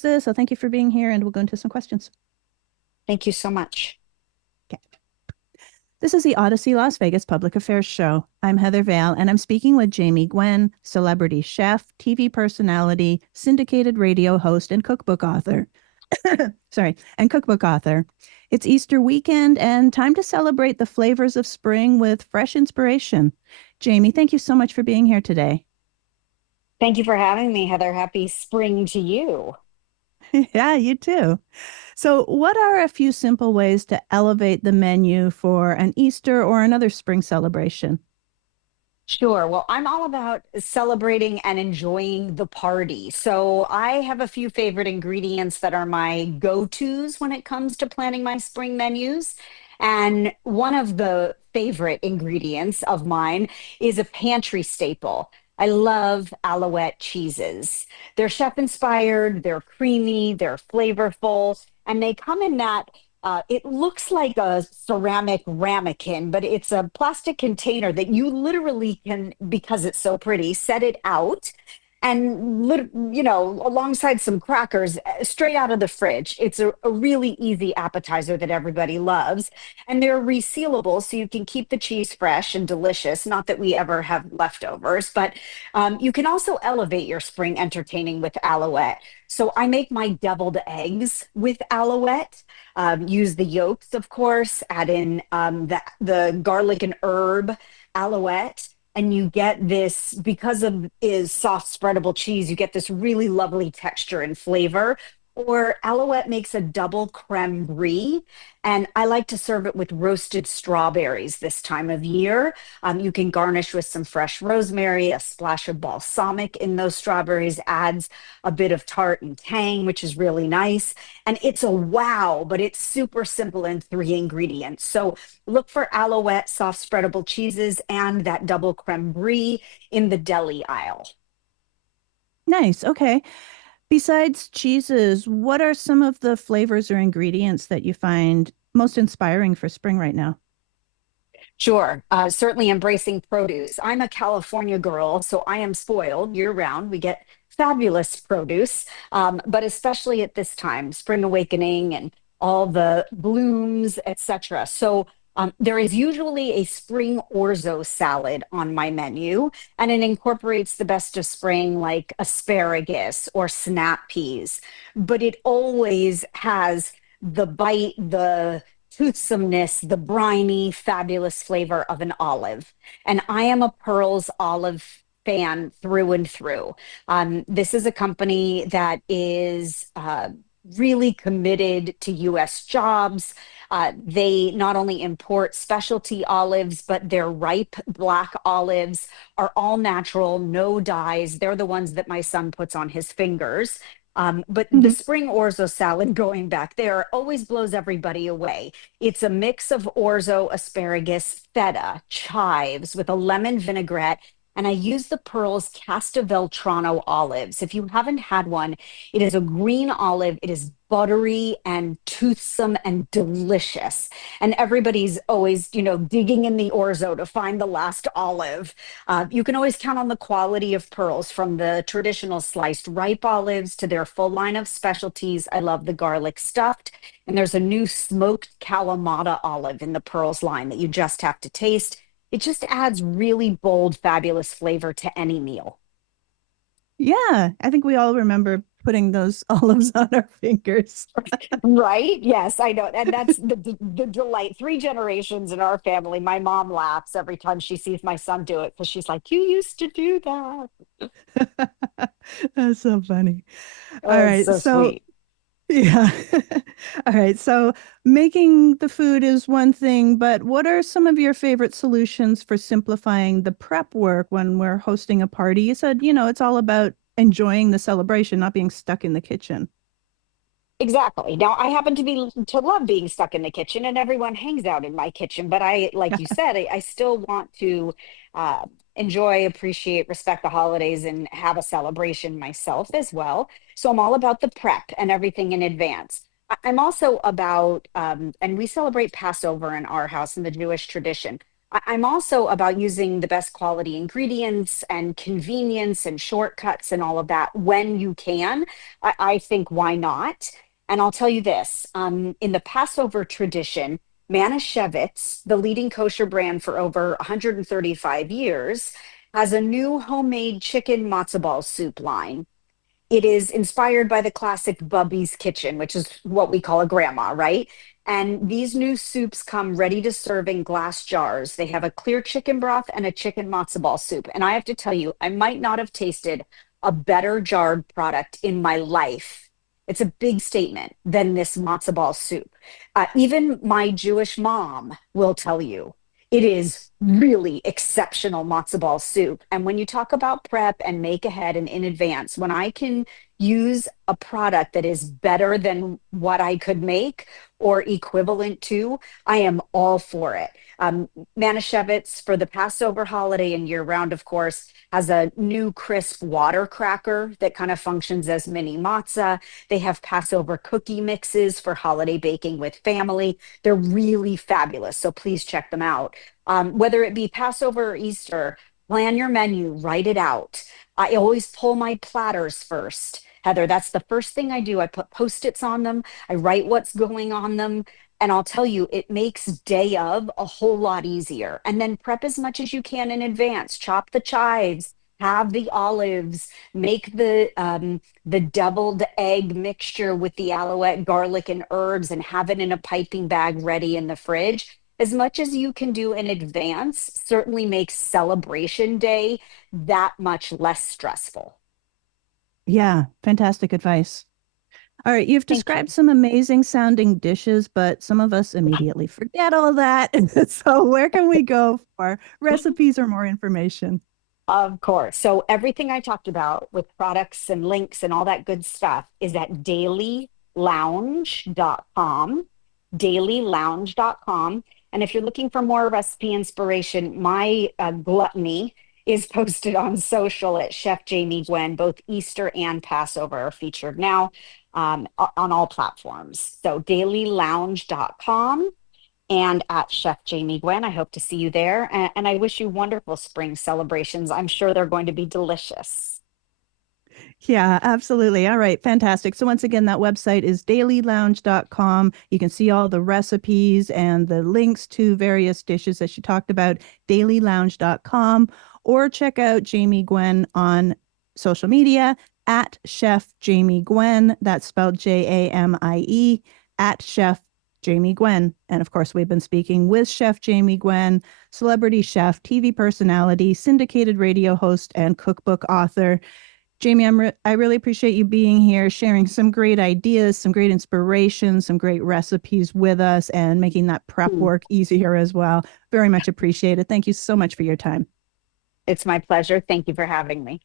this. So thank you for being here, and we'll go into some questions. Thank you so much. Okay. This is the Odyssey Las Vegas Public Affairs Show. I'm Heather Vale, and I'm speaking with Jamie Gwen, celebrity chef, TV personality, syndicated radio host, and cookbook author. Cookbook author. It's Easter weekend and time to celebrate the flavors of spring with fresh inspiration. Jamie, thank you so much for being here today. Thank you for having me, Heather. Happy spring to you. Yeah, you too. So, what are a few simple ways to elevate the menu for an Easter or another spring celebration? Sure. Well, I'm all about celebrating and enjoying the party. So I have a few favorite ingredients that are my go-tos when it comes to planning my spring menus. And one of the favorite ingredients of mine is a pantry staple. I love Alouette cheeses. They're chef inspired, they're creamy, they're flavorful, and they come in that it looks like a ceramic ramekin, but it's a plastic container that you literally can, because it's so pretty, set it out and, alongside some crackers straight out of the fridge. It's a really easy appetizer that everybody loves. And they're resealable, so you can keep the cheese fresh and delicious. Not that we ever have leftovers, but you can also elevate your spring entertaining with Alouette. So I make my deviled eggs with Alouette. Use the yolks, of course, add in the garlic and herb Alouette, and you get this, because of is soft spreadable cheese, you get this really lovely texture and flavor. Or Alouette makes a double creme brie, and I like to serve it with roasted strawberries this time of year. You can garnish with some fresh rosemary. A splash of balsamic in those strawberries adds a bit of tart and tang, which is really nice. And it's a wow, but it's super simple in 3 ingredients. So look for Alouette soft spreadable cheeses and that double creme brie in the deli aisle. Nice. Okay. Besides cheeses, what are some of the flavors or ingredients that you find most inspiring for spring right now? Sure. Certainly embracing produce. I'm a California girl, so I am spoiled year round. We get fabulous produce, but especially at this time, spring awakening and all the blooms, etc. So there is usually a spring orzo salad on my menu, and it incorporates the best of spring, like asparagus or snap peas, but it always has the bite, the toothsomeness, the briny, fabulous flavor of an olive. And I am a Pearls olive fan through and through. This is a company that is really committed to US jobs. They not only import specialty olives, but their ripe black olives are all natural, no dyes. They're the ones that my son puts on his fingers. But the spring orzo salad, going back there, always blows everybody away. It's a mix of orzo, asparagus, feta, chives with a lemon vinaigrette. And I use the Pearls Castelveltrano olives. If you haven't had one, it is a green olive. It is buttery and toothsome and delicious. And everybody's always, digging in the orzo to find the last olive. You can always count on the quality of Pearls, from the traditional sliced ripe olives to their full line of specialties. I love the garlic stuffed. And there's a new smoked Kalamata olive in the Pearls line that you just have to taste. It just adds really bold, fabulous flavor to any meal. Yeah, I think we all remember putting those olives on our fingers. Right? Yes, I know. And that's the delight. 3 generations in our family. My mom laughs every time she sees my son do it, because she's like, "You used to do that." That's so funny. All Oh, it's right. so So sweet. yeah. All right. So making the food is one thing, but what are some of your favorite solutions for simplifying the prep work when we're hosting a party? You said, it's all about enjoying the celebration, not being stuck in the kitchen. Exactly. Now, I happen to love being stuck in the kitchen, and everyone hangs out in my kitchen. But I, like you said, I still want to uh, enjoy, appreciate, respect the holidays, and have a celebration myself as well. So I'm all about the prep and everything in advance. I'm also about, and we celebrate Passover in our house in the Jewish tradition. I'm also about using the best quality ingredients and convenience and shortcuts and all of that when you can. I think why not? And I'll tell you this, in the Passover tradition, Manischewitz, the leading kosher brand for over 135 years, has a new homemade chicken matzo ball soup line. It is inspired by the classic Bubby's Kitchen, which is what we call a grandma, right? And these new soups come ready to serve in glass jars. They have a clear chicken broth and a chicken matzo ball soup. And I have to tell you, I might not have tasted a better jarred product in my life. It's a big statement than this matzo ball soup. Even my Jewish mom will tell you it is really exceptional matzo ball soup. And when you talk about prep and make ahead and in advance, when I can use a product that is better than what I could make or equivalent to, I am all for it. Manischewitz for the Passover holiday and year round, of course, has a new crisp water cracker that kind of functions as mini matzah. They have Passover cookie mixes for holiday baking with family. They're really fabulous, so please check them out. Whether it be Passover or Easter, plan your menu, write it out. I always pull my platters first. Heather, that's the first thing I do. I put Post-its on them. I write what's going on them. And I'll tell you, it makes day of a whole lot easier. And then prep as much as you can in advance. Chop the chives, have the olives, make the deviled egg mixture with the alouette, garlic, and herbs, and have it in a piping bag ready in the fridge. As much as you can do in advance certainly makes celebration day that much less stressful. Yeah, fantastic advice. All right, you've Thank described you. some amazing sounding dishes, but some of us immediately forget all that. So where can we go for recipes or more information? Of course. So everything I talked about with products and links and all that good stuff is at dailylounge.com, dailylounge.com. And if you're looking for more recipe inspiration, my gluttony is posted on social at Chef Jamie Gwen. Both Easter and Passover are featured now on all platforms. So dailylounge.com and at Chef Jamie Gwen. I hope to see you there. And I wish you wonderful spring celebrations. I'm sure they're going to be delicious. Yeah, absolutely. All right, fantastic. So once again, that website is dailylounge.com. You can see all the recipes and the links to various dishes that she talked about, dailylounge.com, or check out Jamie Gwen on social media at Chef Jamie Gwen. That's spelled Jamie, at Chef Jamie Gwen. And of course, we've been speaking with Chef Jamie Gwen, celebrity chef, TV personality, syndicated radio host, and cookbook author. Jamie, I really appreciate you being here, sharing some great ideas, some great inspiration, some great recipes with us, and making that prep work easier as well. Very much appreciated. Thank you so much for your time. It's my pleasure. Thank you for having me.